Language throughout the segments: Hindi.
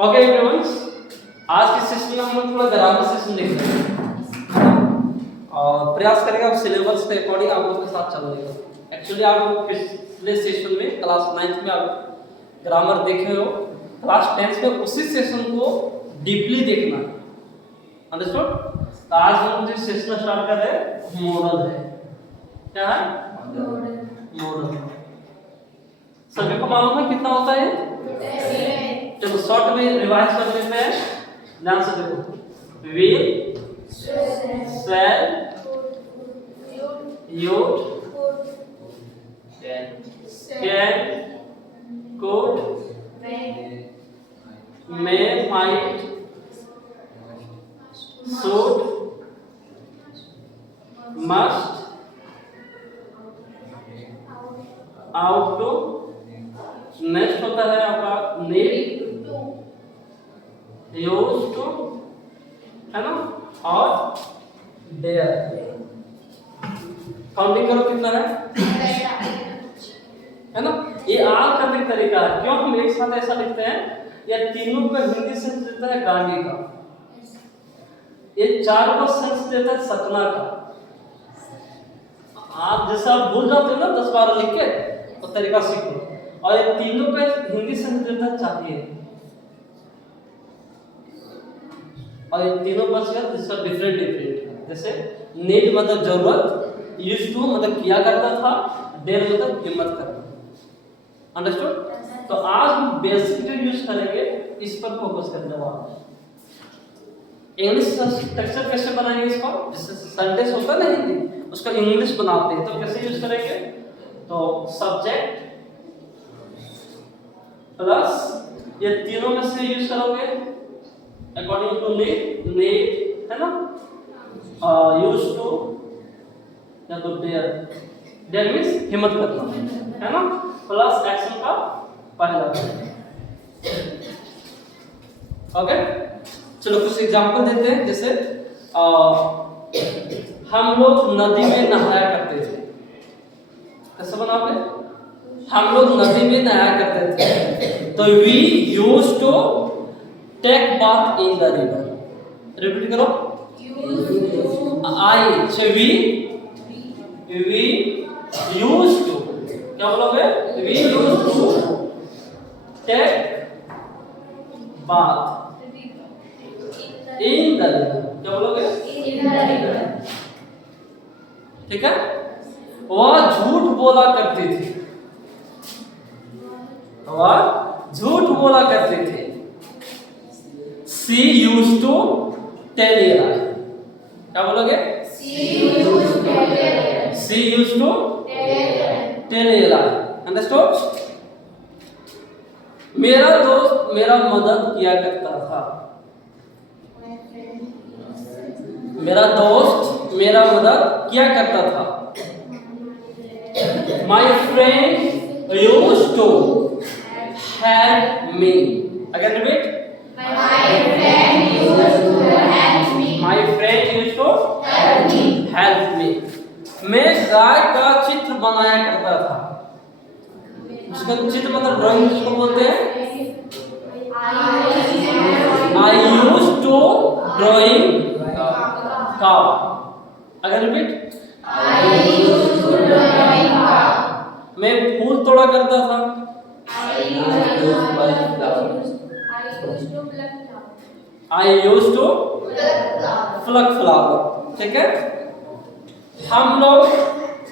ओके एवरीवन, आज के सेशन में हम लोग थोड़ा ग्रामर सेशन देख रहे हैं और प्रयास करेंगे आप सिलेबस के अकॉर्डिंग आप लोगों के साथ चलने का। एक्चुअली आप लोग पिछले सेशन में क्लास 9th में आप ग्रामर देखे हो, क्लास 10th में उसी सेशन को डीपली देखना, अंडरस्टूड। तो आज हम जो सेशन स्टार्ट कर रहे हैं मॉडल है। क्या है? मॉडल। सभी को मालूम है कितना होता है? चलो शॉर्ट में रिवाइज कर लेते हैं, ध्यान से देखो। Will, shall, would, can, could, may, might, should, must, ought to, next होता है आपका नीड, यूज्ड टू, है ना, और डेयर। काउंटिंग करो कितना है ना। ये आल करने का तरीका है। क्यों हम एक साथ ऐसा लिखते हैं? ये तीनों का हिंदी सेंस देता है गांधी का, ये चारों का सेंस देता है सपना का। आप जैसा आप भूल जाते हो ना 10-12 लिख के, तो तरीका सीखो। और ये तीनों का हिंदी सेंस देता है चाहिए, और ये तीनों बच गया जिसका डिफरेंट है। जैसे नीड मतलब जरूरत, यूज्ड टू मतलब किया करता था, डेयर मतलब हिम्मत करना। अंडरस्टूड। तो आज हम बेसिक जो यूज करेंगे इस पर फोकस करने वाले हैं। इंग्लिश स्ट्रक्चर कैसे बनाएंगे इसको? जैसे सेंटेंस होता है ना हिंदी, उसका इंग्लिश बनाते हैं, तो कैसे यूज करेंगे? तो सब्जेक्ट प्लस ये तीनों में से यूज करोगे अकॉर्डिंग टू नीड, है ना, यूज टू या तो डेयर मींस हिम्मत करना, है ना, प्लस एक्शन का पहला। ओके, चलो कुछ एग्जांपल देते हैं। जैसे हम लोग नदी में नहाया करते थे। कैसे बनाओगे? हम लोग नदी में नहाया करते थे, तो we used to take bath in the river. Repeat करो। I say we used to, क्या बोलोगे? We used to take bath in the river. क्या बोलोगे? In the river. ठीक है। वह झूठ बोला करती थी, वह झूठ बोला करते थे। She used to tell a lie। क्या बोलोगे? She used to tell a lie। Understood? मेरा दोस्त मेरा मदद किया करता था। मेरा दोस्त मेरा मदद किया करता था। My friend used to help me। Again repeat। My friend used to help me। My friend used to help me। मैं गाय का चित्र बनाया करता था। उसका चित्र मतलब ड्राइंग जिसको बोलते हैं। I used to drawing cow। अगर repeat. I used to drawing cow। मैं फूल तोड़ा करता था। I used to pluck flower। ठीक है। हम लोग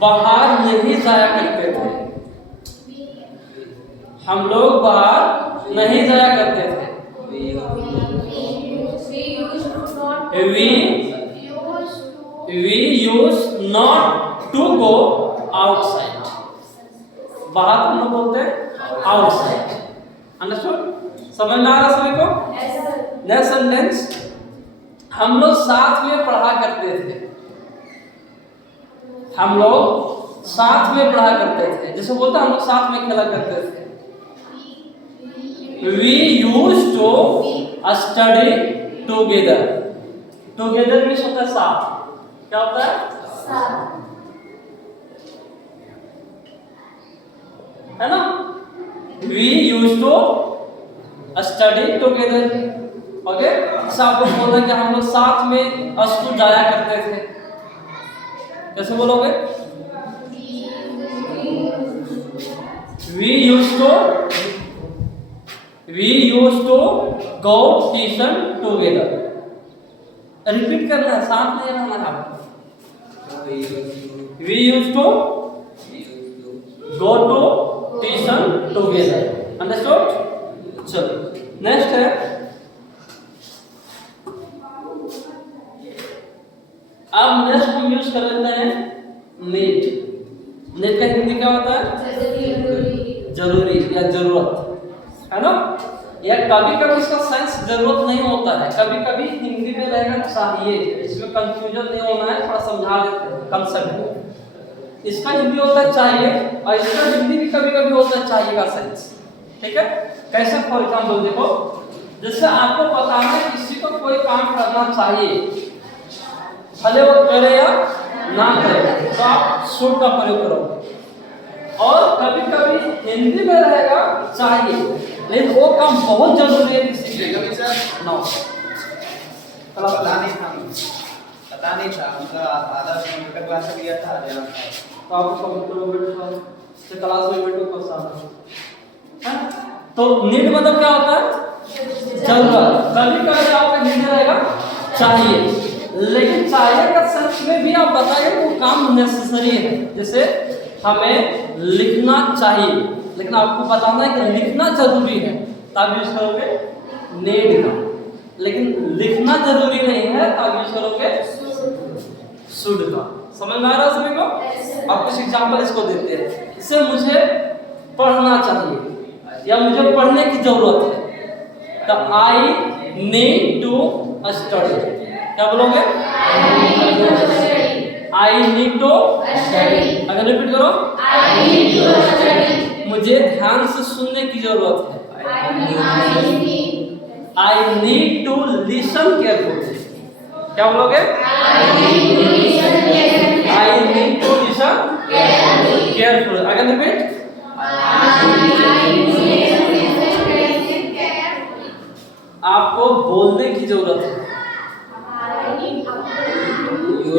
बाहर नहीं जाया करते थे। हम लोग बाहर नहीं जाया करते थे। We used not to go outside। बाहर हम लोग बोलते हैं outside। अंडरस्टूड? समझ में आ रहा सभी को? नेक्स्ट सेंटेंस, हम लोग साथ में पढ़ा करते थे। हम लोग साथ में पढ़ा करते थे। जैसे बोलते हैं हम लोग साथ में खेला करते थे। We used to study together। Together means होता है साथ। क्या होता है? साथ, है ना। We used to study together. Okay, आपको बोलना कि हम लोग साथ में स्कूल जाया करते थे। कैसे बोलोगे? we used to go tuition together। Repeat करना है, साथ में रहना है आपको। we used to go to tuition together। Understood? चलो नेक्स्ट है, अब नेक्स्ट हम यूज कर लेते हैं नीड। नीड का हिंदी क्या होता है? जरूरी या जरूरत, है ना? या कभी कभी इसका सेंस जरूरत नहीं होता है, कभी कभी हिंदी में रहेगा चाहिए। इसमें कंफ्यूजन नहीं होना है, थोड़ा समझा देते हैं कंसेप्ट। इसका हिंदी होता है चाहिए और इसका हिंदी भी कभी कभी होता है चाहिए का सेंस। ठीक है, कैसे? फॉर एग्जाम्पल देखो, जैसे आपको बताना है किसी को कोई काम करना चाहिए, भले वो करे या ना करे, तो आप शुड का प्रयोग करोगे। और कभी कभी हिंदी में रहेगा चाहिए, लेकिन वो काम बहुत जरूरी है किसी के लिए। नो, पता नहीं था उनका आधा कंप्यूटर क्लास लिया था जरा, तो आपको कंप्यूटर से क्लास में बैठो को साथ। तो नीड मतलब क्या होता है? जरूरत। कभी कभी आपका नीड रहेगा चाहिए, लेकिन चाहिए का सेंस में भी आप बताइए वो काम नेसेसरी है। जैसे हमें लिखना चाहिए, लेकिन आपको बताना है कि लिखना जरूरी है, तब यूज करोगे नीड का। लेकिन लिखना जरूरी नहीं है, तब यूज करोगे शुड का। समझ में आ रहा है सभी को? अब कुछ एग्जांपल इसको देते हैं। इसे मुझे पढ़ना चाहिए या मुझे पढ़ने की जरूरत है, तो आई नीड टू स्टडी। क्या बोलोगे? I need to study. अगर रिपीट करो, आई नीड टू स्टडी। मुझे ध्यान से सुनने की जरूरत है, I need to listen carefully. क्या बोलोगे? I need to listen carefully. अगर रिपीट, आपको बोलने की जरूरत है,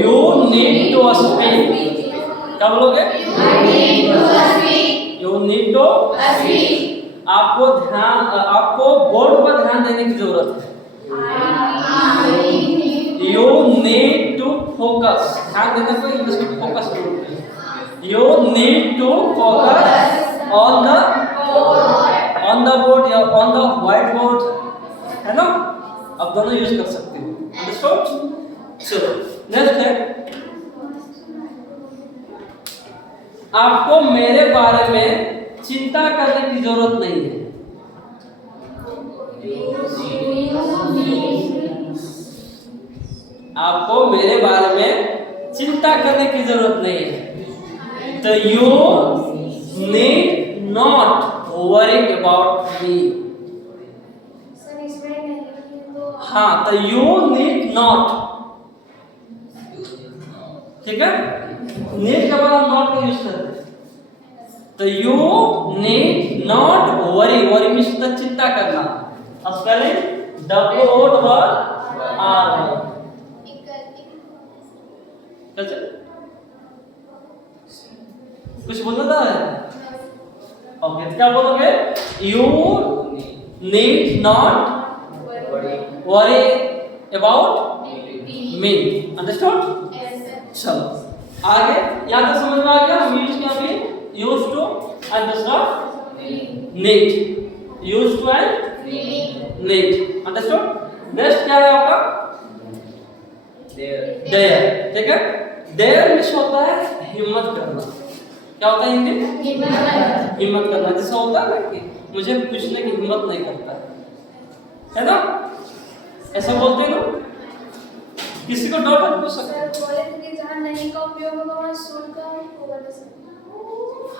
यू नीड टू स्पीक। क्या बोलोगे? You need to speak. आपको बोर्ड पर ध्यान देने की जरूरत है, यू नीड टू फोकस। ध्यान देने को इंग्लिश में फोकस बोलते हैं। You need to focus on the board या ऑन द व्हाइट बोर्ड, है ना? अब दोनों यूज कर सकते हो। अंडरस्टूड? चलो नेक्स्ट है, आपको मेरे बारे में चिंता करने की जरूरत नहीं है। आपको मेरे बारे में चिंता करने की जरूरत नहीं है, तो you need not worry about me. हाँ, तो यू नीड नॉट। ठीक है, नीड के बाद हम नॉट का यूज करते हैं, तो you need not worry. Worry means चिंता करना। Spelling WOR। कुछ बोलना था? ओके, क्या बोलोगे? You need not worry about me. Understood? चलो आगे, यहाँ तक समझ में आ गया? हम यूज किया अभी use to and does not need. Use to and need. Understood? Next क्या है आपका? डेयर। ठीक है, डेयर मींस होता है हिम्मत करना। क्या होता है हिंदी? हिम्मत करना। जैसा होता है ना कि मुझे पूछने की हिम्मत नहीं करता है ना? ऐसा बोलते हैं ना? किसी को डाउट पूछ सकते हैं। नहीं का उपयोग होगा वहां शुड का होगा।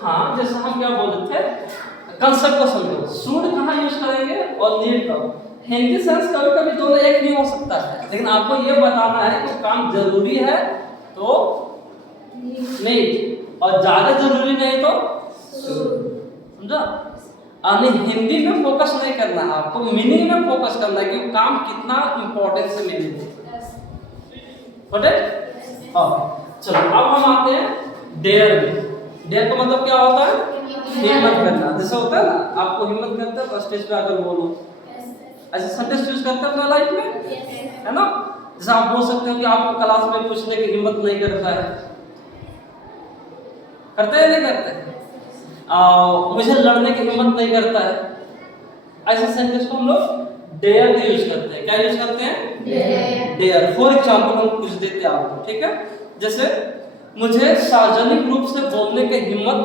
हाँ, जैसे हम क्या बोलते थे, कंसेप्ट को समझो। शुड कहाँ यूज करेंगे और नीड का। हिंदी सेंस कभी कभी दोनों एक नहीं हो सकता है, लेकिन आपको ये बताना है कि काम जरूरी है तो नीड, और ज्यादा जरूरी नहीं तो समझा? यानी हिंदी में फोकस नहीं करना है, आपको मीनिंग में फोकस करना है कि काम कितना इंपॉर्टेंस से मीनिंग है। हाँ, चलो अब हम आते हैं डेयर में। डेयर का मतलब क्या होता है? हिम्मत करना। जैसे होता है ना, आपको हिम्मत करते हैं स्टेज पे आकर बोलो, ऐसे सेंटेंस यूज करते हैं अपना लाइफ में, है ना? जैसे आप बोल सकते हो कि आपको क्लास में पूछने की हिम्मत नहीं करता है, करते हैं नहीं करते? मुझे लड़ने की हिम्मत नहीं करता है, ऐसे सेंटेंस को हम लोग डेयर का यूज करते हैं। क्या यूज करते हैं? डेयर। फॉर एग्जांपल हम कुछ देते हैं आपको, ठीक है? जैसे मुझे सार्वजनिक रूप से बोलने की हिम्मत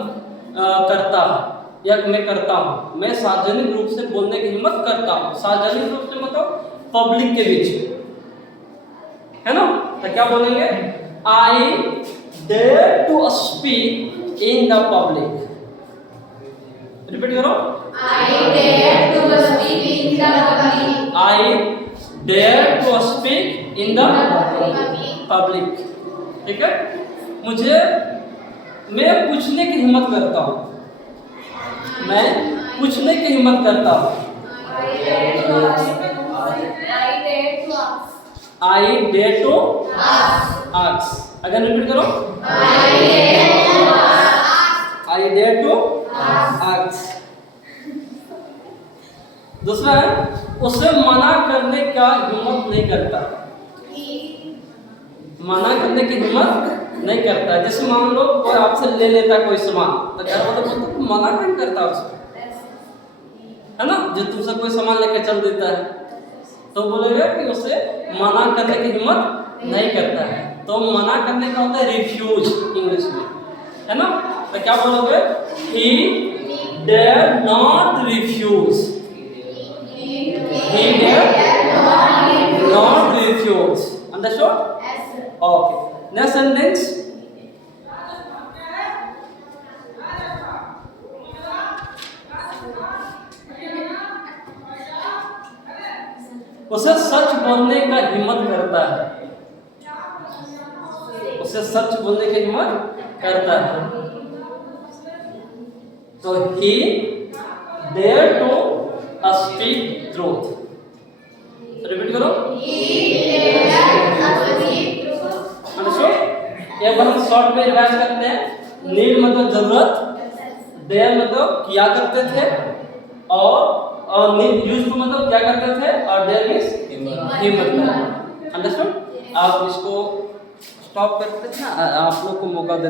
करता है, या मैं करता हूँ, मैं सार्वजनिक रूप से बोलने की हिम्मत करता हूँ। सार्वजनिक रूप से मतलब पब्लिक के बीच, है ना? तो क्या बोलेंगे? I dare to speak in the public. Repeat करो। I dare to speak in the public. I dare to speak in the public। ठीक है? मैं पूछने की हिम्मत करता हूँ, मैं पूछने की हिम्मत करता हूँ। I dare to ask. I dare to ask। अगर रिपीट करो। I dare to ask। दूसरा है, उसे मना करने का हिम्मत नहीं करता। मना करने की हिम्मत नहीं करता। जैसे मान लो कोई आपसे ले लेता कोई सामान, तो घर वाले बोलते हैं मना नहीं करता उसको, है ना? जो तुमसे कोई सामान लेके चल देता है तो बोलेगा कि उसे मना करने की हिम्मत नहीं करता है। तो मना करने का होता है रिफ्यूज इंग्लिश में, है ना? तो क्या बोलोगे? He dare not refuse. He dare not refuse। Understood? Okay. Next sentence. उसे सच बोलने का हिम्मत करता है। उसे सच बोलने की हिम्मत करता है। तो he dare to speak truth। Repeat करो। एक बार हम शॉर्ट में रिवाइज करते हैं। नीड मतलब जरूरत, डेयर मतलब किया करते थे, और नीड यूज्ड टू मतलब क्या करते थे, और डेयर मींस हिम्मत करना। अंडरस्टूड? आप इसको स्टॉप करते हैं ना, आप लोग को मौका देते